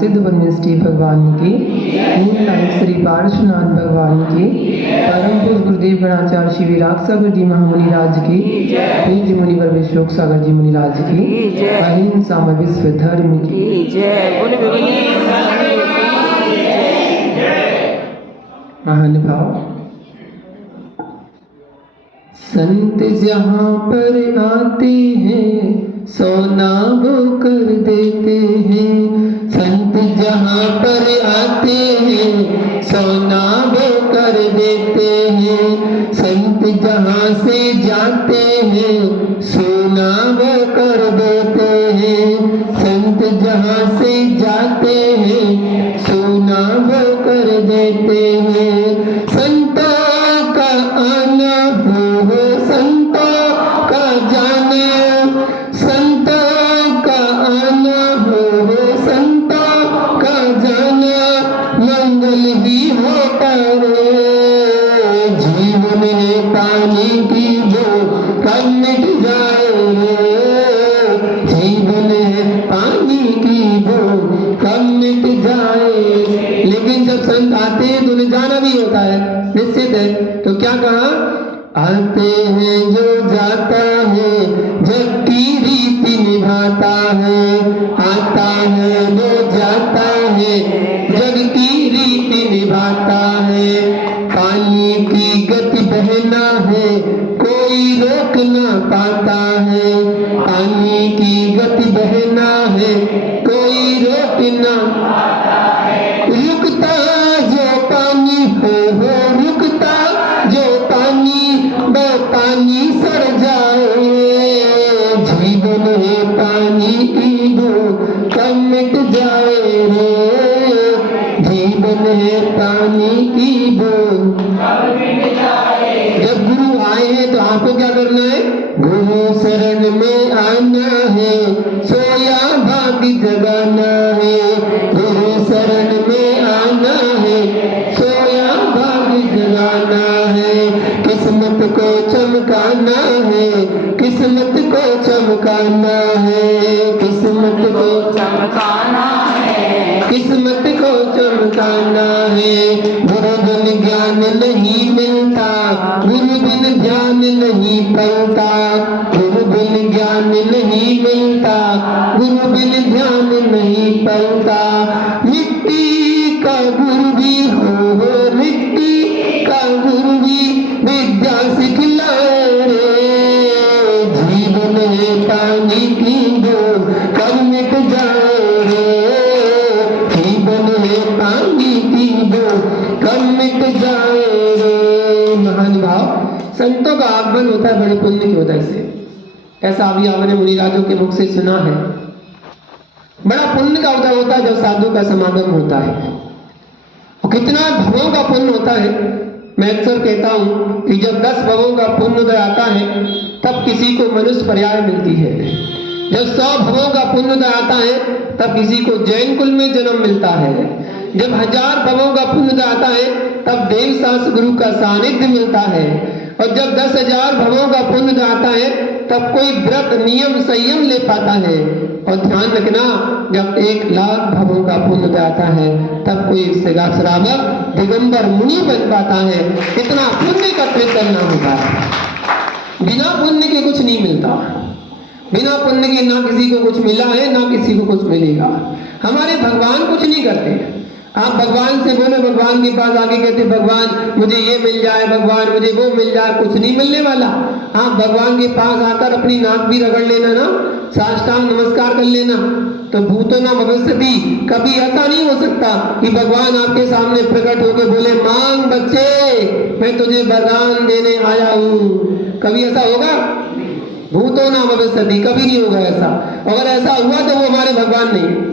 सिद्ध परमेष्ठी भगवान की, नीलकंठ श्री पार्श्वनाथ भगवान की, परम पुरुष गुरुदेव गणाचार्य श्री विराट सागर जी महामुनि राज की, पूज्य मुनिवर विश्वोक सागर जी मुनि राज की, अहिंसा में विश्व धर्म की जय। महानुभाव, संत जहाँ पर आते हैं सोना वो कर देते हैं। संत जहाँ पर आते हैं सोना वो कर देते हैं। संत जहाँ से जाते हैं सोना वो कर देते हैं। संत जहाँ से जाते हैं सोना वो कर देते हैं। संतों का आना हो संतों का जाना, संतों का आना हो संतों का जाना, मंगल ही होता रे। जीवन है पानी की जो कब मिट जाए रे। जीवन है पानी की जो कब मिट जाए। लेकिन जब संत आते हैं तो उन्हें जाना भी होता है, निश्चित है। तो क्या कहा, आते हैं जो जाता है जग की रीति निभाता है। आता है जो जाता है जग की रीति निभाता है। पानी की गति बहना है कोई रोक ना पाता है। पानी की गति बहना है कोई रोक ना पाता है। रुकता जो पानी हो रुकता जो पानी वो पानी सड़ जाए। जीवन है पानी की वो कब मिट जाए रे। जीवन है पानी की वो कब मिट जाए। जब गुरु आए हैं तो आपको क्या करना है, गुरु शरण में आना है, सोया भाग्य जगाना है। गुरु शरण में आना है, सोया भाग्य जगाना है। किस्मत को चमकाना है, किस्मत को चमकाना है। किस्मत को चमकाना है, किस्मत को चमकाना है। गुरु बिन ज्ञान नहीं मिलता, गुरु बिन ध्यान नहीं पलता। गुरु बिन ज्ञान नहीं मिलता, गुरु बिन ध्यान नहीं पलता। मिट्टी का गुरु भी हो मिट्टी का गुरु भी विद्या सिखलाए रे। जीवन है पानी की जो कब मिट जाए रे। जीवन है पानी की जो कब मिट जाए रे। महान भाव, संतों का आगमन होता है बड़े पुण्य की वजह से। ऐसा अभी आपने मुनिराजों के मुख से सुना है। बड़ा पुण्य का उदय होता है जब साधु का समागम होता है। और कितना भवों का पुण्य होता है। मैं अक्सर कहता हूं कि जब 10 भवों का पुण्य उदय आता है तब किसी को मनुष्य पर्याय मिलती है। जब 100 भवों का पुण्य उदय आता है तब किसी को जैन कुल में जन्म मिलता है। जब 1000 भवों का पुण्य उदय आता है तब देव शास्त्र गुरु का सानिध्य मिलता है। और जब 10,000 भवों का पुण्य उदय आता है तब कोई व्रत नियम संयम ले पाता है। और ध्यान रखना, जब 1,00,000 भवों का पुण्य उदय आता है तब कोई श्रावक दिगंबर मुनि बन पाता है। इतना पुण्य एकत्रित करना होता है। बिना पुण्य के कुछ नहीं मिलता। बिना पुण्य के ना किसी को कुछ मिला है ना किसी को कुछ मिलेगा। हमारे भगवान कुछ नहीं करते। आप भगवान से बोले, भगवान के पास आके कहते भगवान मुझे ये मिल जाए, भगवान मुझे वो मिल जाए, कुछ नहीं मिलने वाला। आप भगवान के पास आकर अपनी नाक भी रगड़ लेना ना, साष्टांग नमस्कार कर लेना, तो भूतो न भविष्यति। कभी ऐसा नहीं हो सकता कि भगवान आपके सामने प्रकट होकर बोले मांग बच्चे मैं तुझे वरदान देने आया हूँ। कभी ऐसा होगा? भूतो न भविष्यति, कभी नहीं होगा ऐसा। अगर ऐसा हुआ तो वो हमारे भगवान नहीं।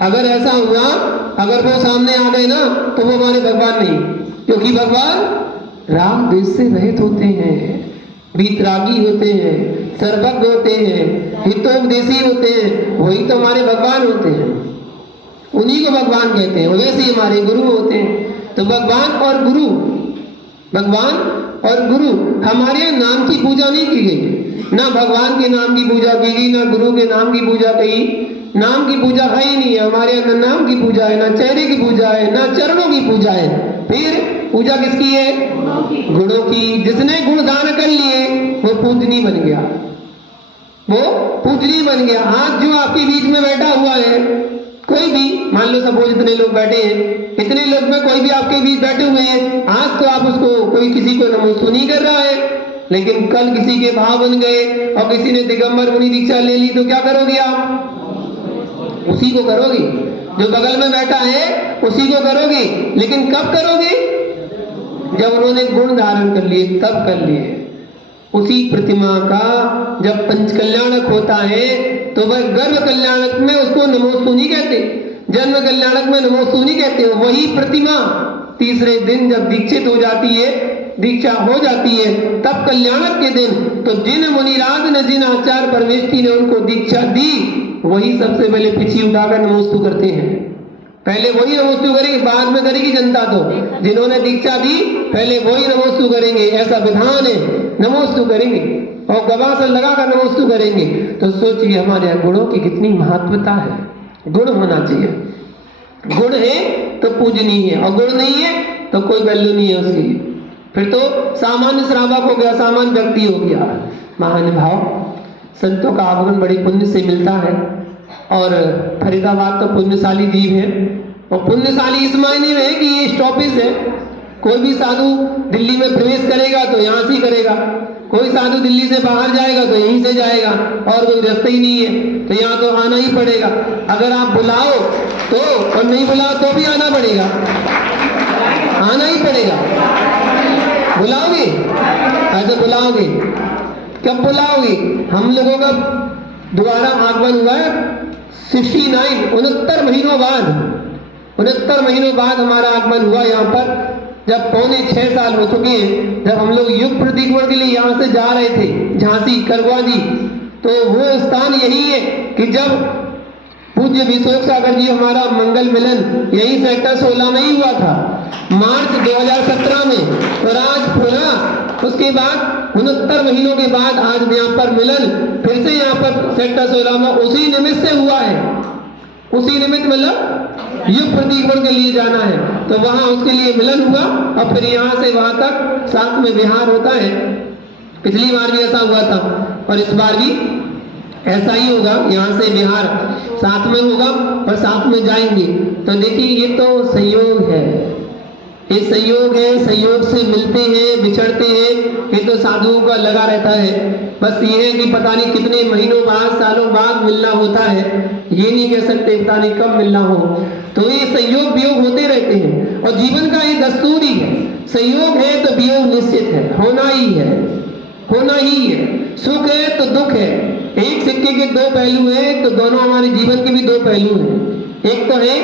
अगर ऐसा हुआ, अगर वो सामने आ गए ना तो वो हमारे भगवान नहीं, क्योंकि भगवान राग द्वेष से रहित होते हैं, वीतरागी होते हैं, सर्वज्ञ होते हैं, हितोपदेशी होते हैं। वही तो हमारे भगवान होते हैं, उन्हीं को भगवान कहते हैं। वैसे ही हमारे गुरु होते हैं। तो भगवान और गुरु, भगवान और गुरु, हमारे यहाँ नाम की पूजा नहीं की गई। ना भगवान के नाम की पूजा की गई, ना गुरु के नाम की पूजा की नाम की पूजा है ही नहीं है हमारे यहाँ। ना नाम की पूजा है, ना चेहरे की पूजा है, ना चरणों की पूजा है। फिर पूजा किसकी है? गुणों की। जिसने गुण दान कर लिए वो पूजनी बन गया, वो पूजनी बन गया। आज जो आपके बीच में बैठा हुआ है, कोई भी, मान लो सपोज इतने लोग बैठे हैं, इतने लोग में कोई भी आपके बीच बैठे हुए हैं, आज तो आप उसको, कोई किसी को नमोस्तु नहीं कर रहा है, लेकिन कल किसी के भाव बन गए और किसी ने दिगंबर मुनि दीक्षा ले ली तो क्या करोगे आप? उसी को करोगे। जो बगल में बैठा है उसी को करोगे। लेकिन कब करोगे? जब उन्होंने गुण धारण कर लिए, तब कर लिए। उसी प्रतिमा का जब पंच कल्याणक होता है तो वह गर्भ कल्याणक में उसको नमोस्तु नहीं कहते, जन्म कल्याणक में नमोस्तु नहीं कहते। वही प्रतिमा तीसरे दिन जब दीक्षित हो जाती है, दीक्षा हो जाती है, तब कल्याणक के दिन तो जिन मुनिराज ने, जिन आचार्य परमेष्ठी ने उनको दीक्षा दी, वही सबसे पहले पिछी उठाकर नमोस्तु करते हैं। पहले वही नमोस्तु करेंगे, बाद में करेगी जनता। तो जिन्होंने दीक्षा दी पहले वही नमोस्तु करेंगे, ऐसा विधान है। नमोस्तु करेंगे और गवासन लगाकर नमोस्तु करेंगे। तो सोचिए हमारे गुणों की कितनी महत्वता है। गुण होना चाहिए, गुण है तो पूजनीय है, और गुण नहीं है तो कोई वैल्यू नहीं है उसकी। फिर तो सामान्य श्रावक हो गया, सामान्य व्यक्ति हो गया। महानुभाव, संतों का आगमन बड़ी पुण्य से मिलता है। और फरीदाबाद तो पुण्यशाली द्वीप है, और पुण्यशाली इस मायने में है कि ये स्टॉपेज है। कोई भी साधु दिल्ली में प्रवेश करेगा तो यहाँ से ही करेगा, कोई साधु दिल्ली से बाहर जाएगा तो यहीं से जाएगा, और कोई रास्ता ही नहीं है, तो यहाँ तो आना ही पड़ेगा। अगर आप बुलाओ तो, और नहीं बुलाओ तो भी आना पड़ेगा, आना ही पड़ेगा। बुलाओगे? ऐसे बुलाओगे? कब बुलाओगे? हम लोगों का दोबारा आगमन हुआ है 69 महीनों बाद, 69 महीनों बाद हमारा आगमन हुआ यहाँ पर। जब पौने 6 साल हो चुके हैं, जब हम लोग युग प्रतीक्षण के लिए यहाँ से जा रहे थे झांसी करवा जी, तो वो स्थान यही है कि जब पूज्य विशोक सागर जी हमारा मंगल मिलन यही सेक्टर 16 में ही हुआ था, मार्च 2017 में। और आज पुनः उसके बाद 69 महीनों के बाद आज यहाँ पर मिलन फिर से यहाँ पर सेक्टर 16 में उसी निमित्त से हुआ है। उसी निमित्त मतलब युग प्रतीक्षण के लिए जाना है, तो वहां उसके लिए मिलन हुआ, और फिर यहाँ से वहां तक साथ में विहार होता है। पिछली बार भी ऐसा हुआ था और इस बार भी ऐसा ही होगा। यहाँ से विहार साथ में होगा और साथ में जाएंगे। तो देखिए ये तो संयोग है, ये संयोग है। संयोग से मिलते हैं, बिछड़ते हैं, ये तो साधुओं का लगा रहता है। बस ये है कि पता नहीं कितने महीनों बाद, सालों बाद मिलना होता है, ये नहीं कह सकते पता नहीं कब मिलना हो। तो ये संयोग वियोग होते रहते हैं, और जीवन का ये दस्तूर ही है। संयोग है तो वियोग निश्चित है, होना ही है, होना ही है। सुख है तो दुख है, एक सिक्के के दो पहलू हैं, तो दोनों हमारे जीवन के भी दो पहलू हैं। एक तो है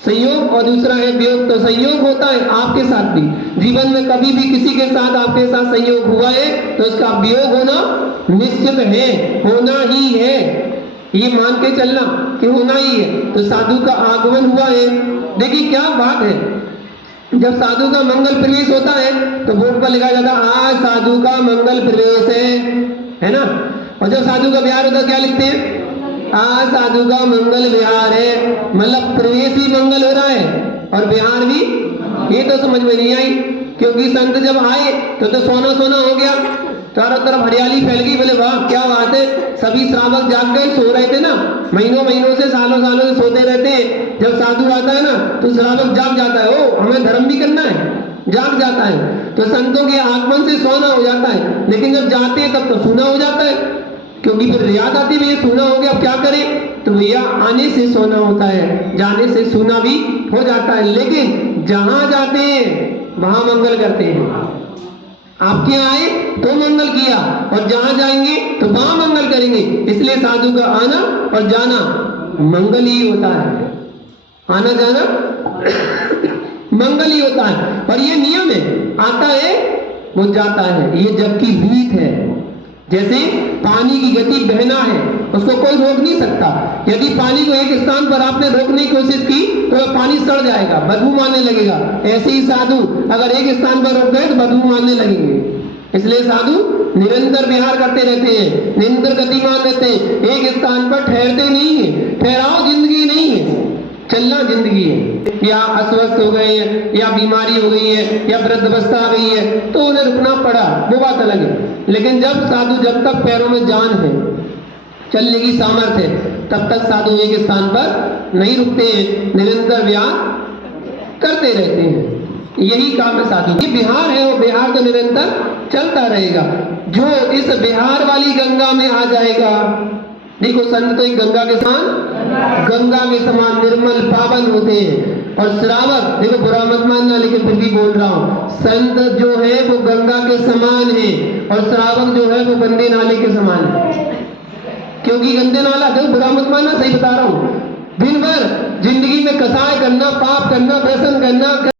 संयोग और दूसरा है वियोग। तो संयोग होता है आपके साथ भी, जीवन में कभी भी किसी के साथ आपके साथ संयोग हुआ है तो उसका वियोग होना निश्चित है, होना ही है, ये मान के चलना कि होना ही है। तो साधु का आगमन हुआ है। देखिए क्या बात है, जब साधु का मंगल प्रवेश होता है तो बोर्ड पर लिखा जाता है आज साधु का मंगल प्रवेश है ना। और जब साधु का विहार होता है क्या लिखते हैं? आज साधु का मंगल विहार है, मतलब प्रवेश भी मंगल हो रहा है और विहार भी। ये तो समझ में नहीं आई, क्योंकि संत जब आए तो सोना सोना हो गया, चारों तरफ हरियाली फैल गई। बोले वाह क्या बात है, सभी श्रावक जाग गए, सो रहे थे ना, महीनों महीनों से, सालों सालों से सोते रहते हैं। जब साधु आता है ना तो श्रावक जाग जाता है, ओ हमें धर्म भी करना है, जाग जाता है। तो संतों के आगमन से सोना हो जाता है, लेकिन जब जाते हैं तब तो सोना हो जाता है, क्योंकि फिर याद आती है भैया सोना हो गया अब क्या करें। तो भैया आने से सोना होता है, जाने से सोना भी हो जाता है। लेकिन जहां जाते हैं वहां मंगल करते हैं। आपके यहाँ आए तो मंगल किया, और जहां जाएंगे तो वहां मंगल करेंगे। इसलिए साधु का आना और जाना मंगल ही होता है, आना जाना मंगल ही होता है। और ये नियम है, आता है वो जाता है, ये जग की रीत है। जैसे पानी की गति बहना है, उसको कोई रोक नहीं सकता। यदि पानी को एक स्थान पर आपने रोकने की कोशिश की तो वह पानी सड़ जाएगा, बदबू मारने लगेगा। ऐसे ही साधु अगर एक स्थान पर रोक गए तो बदबू मारने लगेंगे। इसलिए साधु निरंतर विहार करते रहते हैं, निरंतर गतिमान रहते हैं, एक स्थान पर ठहरते नहीं है। ठहराव जिंदगी नहीं है, चलना जिंदगी है। या अस्वस्थ हो गए हैं, या बीमारी हो गई है, या वृद्धावस्था आ गई है, तो उन्हें रुकना पड़ा, वो बात अलग है। लेकिन जब जब तक पैरों में जान है, चलने की सामर्थ्य है, तब तक साधु एक स्थान पर नहीं रुकते हैं, निरंतर विहार करते रहते हैं। यही काम है साधु। ये बिहार है, वो बिहार तो निरंतर चलता रहेगा। जो इस बिहार वाली गंगा में आ जाएगा, देखो संत तो एक गंगा के समान निर्मल पावन होते हैं। और श्रावक, देखो बुरा मत मानना, लेकिन फिर भी बोल रहा हूं, संत जो है वो गंगा के समान है, और श्रावक जो है वो गंदे नाले के समान है। क्योंकि गंदे नाला, देखो बुरा मत मानना, सही बता रहा हूं, दिन भर जिंदगी में कसाय करना, पाप करना, व्यसन करना,